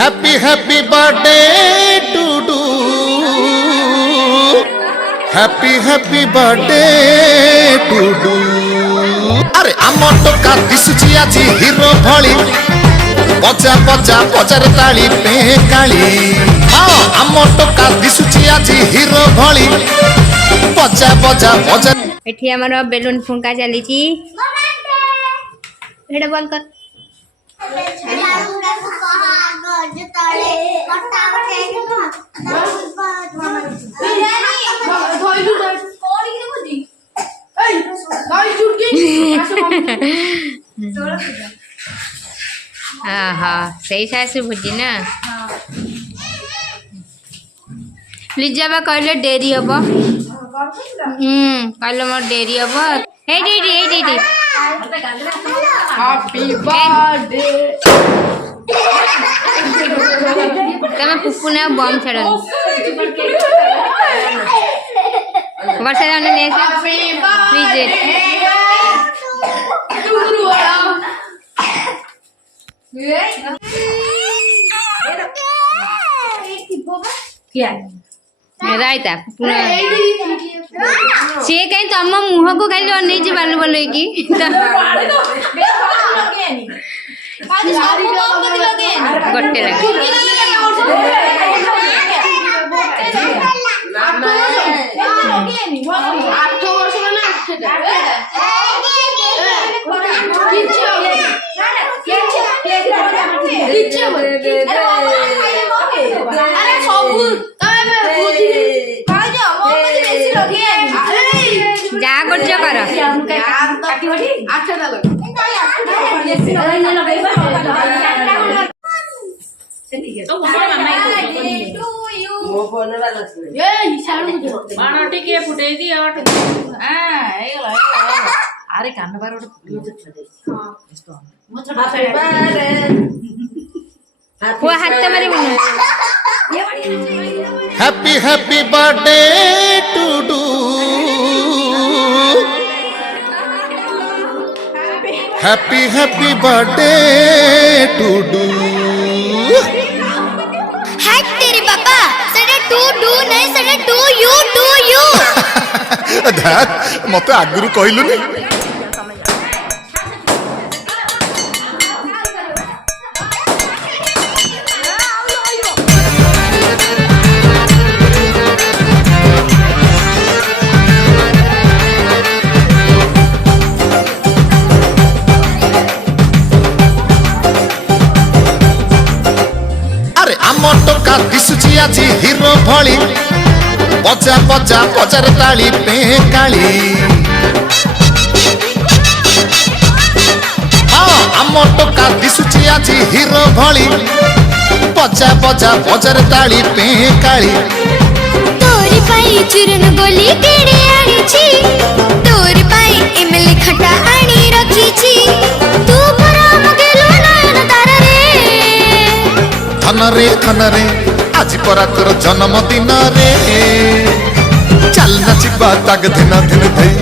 Happy happy birthday to you happy happy birthday to you. अरे आम टोका दिशुची आज हिरो भली बजा बजा बजार ताली पे काली। हाँ आम टोका दिशुची आज हिरो भली बजा बजा बजा। एठी हमर बेलून फुंका चली छी हेड बॉल कर हाँ हाँ सही से भुजी ना लिजा कहले डेरी हम कहले मोर डेरी हम हे डेडी हे डेडी हैप्पी बर्थडे तमे पुप्पू ने बम छड़न वर्षा जाने ने हैप्पी बर्थडे क्या रायता सी कहीं तुम मुह को खाली अन बालू बालू गोटे जा कर अरे कान बार वो हाथ मारी happy happy birthday to you happy happy birthday to you. हैट तेरे बाबा सेटा टू डू नहीं सेटा टू यू दैट मते आगुरु कहलुनी। टोका दिशुची आज हिरो भली बजा बजा बजार ताली पे काली। हाँ आम टोका दिशुची आज हिरो भली बजा बजा बजार ताली पे काली। तोरी पाई चूरन गोली केड़े आनी छी तोरी पाई इमली खट्टा आनी रखी छी तू परा मगे नयन तारा रे धन रे आज परा तोर जन्मदिन रे चल नाचिबा ताग दिन दिन धई।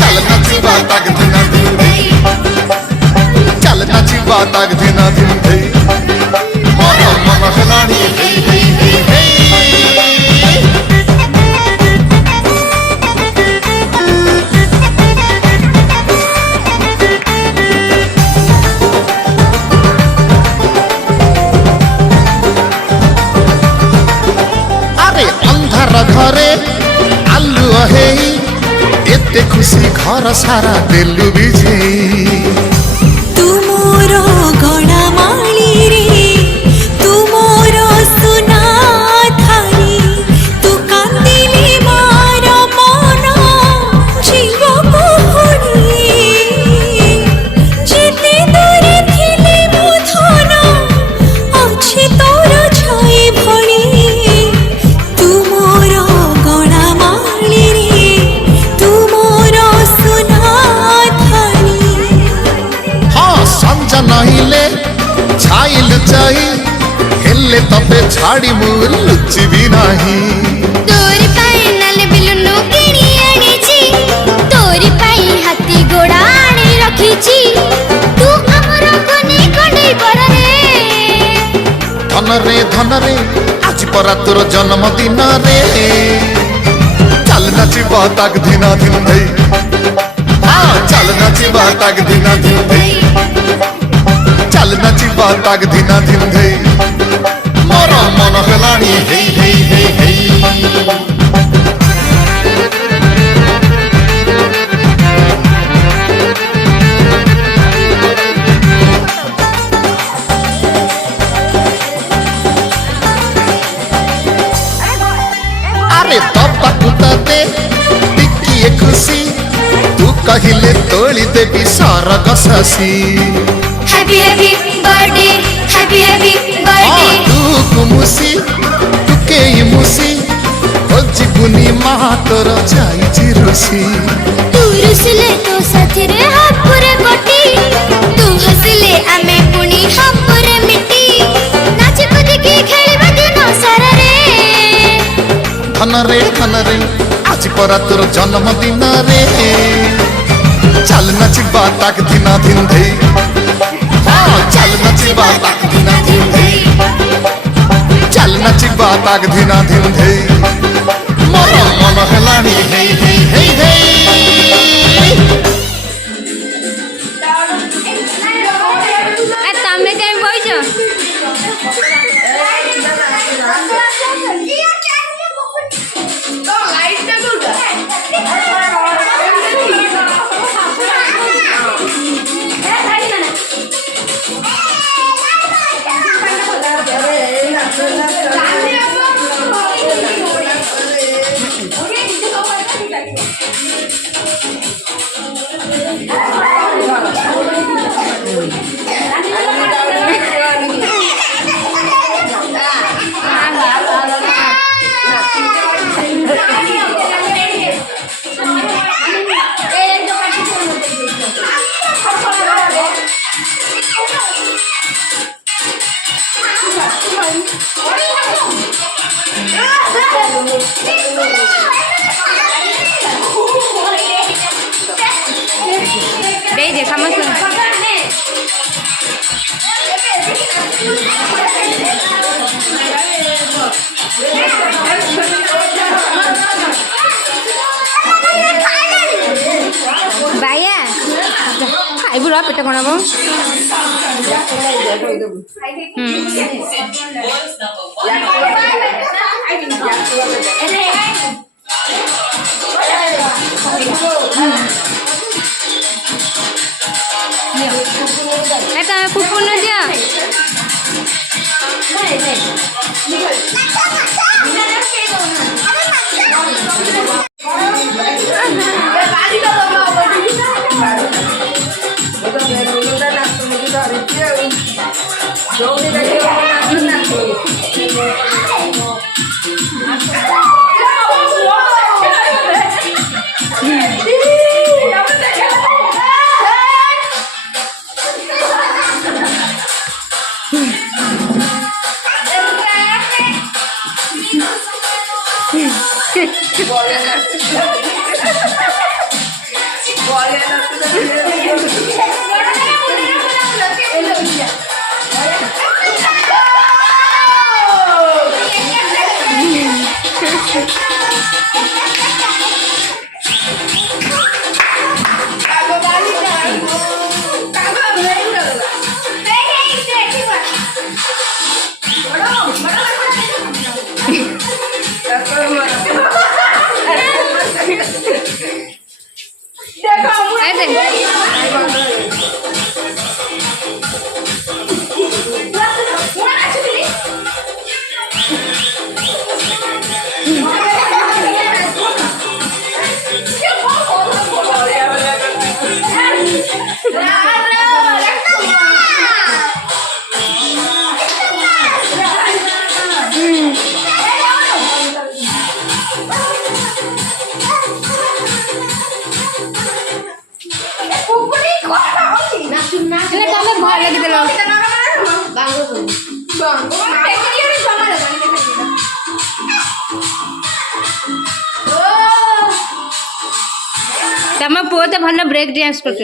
चल नाचिबा ताग दिन दिन धई चल नाचिबा ताग दिन दिन धई मन मन हलानी हे हे हे घरे आलू हे एते खुशी घर सारा देलु बिझे तू मोर गणा माली रे तू मोर सुना थाली तू कांदिली मार मन जीव कोहनी जेते दूरे थिले मो धन अछि तोर छाई भणी नहिले छाइल चाही हेले तबे छाड़ी मुर लुचि भी नाही। तोरी पाई नल बिलुनु किनी आनी छी तोरी पाई हाथी घोड़ा आनी रखी छी तू हमरो कोने कोने कर रे ଧନରେ ଆଜି ପରା ତୋର ଜନ୍ମଦିନ ରେ ଚାଲ ନାଚିବା ତାକ ଦିନ ଦିନ ଧଇ ଚାଲ ନାଚିବା ତାକ ଦିନ ଦିନ ଧଇ ଚାଲ ନାଚିବା ତାକ ଦିନ ଦିନ ଧଇ ମୋର ମନ ହେଲାଣି ହେଇ ହେଇ ହେଇ ହେଇ दे टिकिए खुशी तू कहिले तोली देवी सरग Shashi happy happy birthday happy happy birthday तू कुमुसी तू के मुसी खोजी बुनी मातर जाई रुसी तू रुसले तो साथी रे हापुरे कोटी तू हसले आमे पुनी हापुरे मिटी नाच कूद के खेलबा दिन सारा रे धनरे आज परा तोर जन्मदिन रे चल नाचिबा ताक दिन दिन धई चल नाचिबा ताक दिन दिन धई चल नाचिबा ताक दिन दिन धई मोर मन हेलानी हेई हेई हेई हेई तमे कहीं बइछ दे दे समझ बाया खाइबु र पेट कण अब कुकुर न दिया तम पुओ तो भल ब्रेक डांस कर